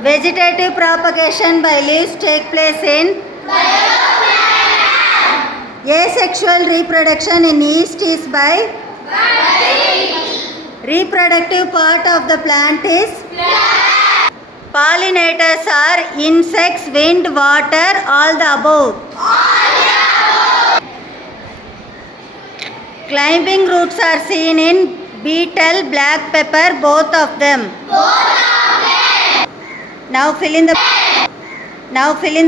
Vegetative propagation by leaves take place in asexual reproduction in yeast is by reproductive part of the plant is pollinators are insects, wind, water, all the above. Climbing roots are seen in beetle, black pepper, both of them. Now fill in the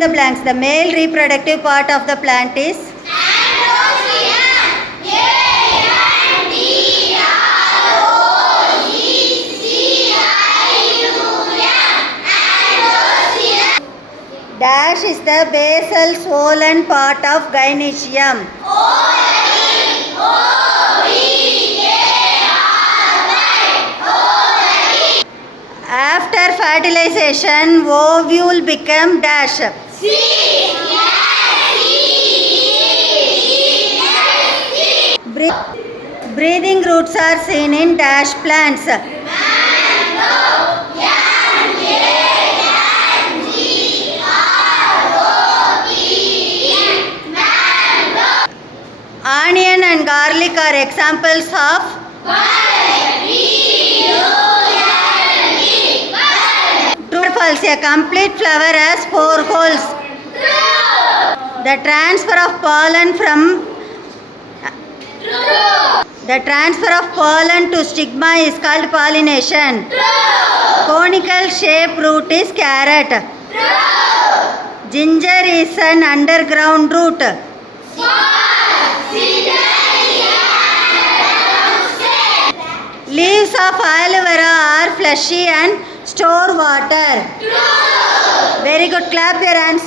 blanks. The male reproductive part of the plant is dash is the basal swollen part of gynoecium. After fertilization, ovule become dash. Breathing roots are seen in dash plants. Onion and garlic are examples of true or false. A complete flower has 4 holes. The transfer of pollen to stigma is called pollination. Conical shape root is carrot. Ginger is an underground root. Leaves of aloe vera are fleshy and store water. Very good. Clap your hands.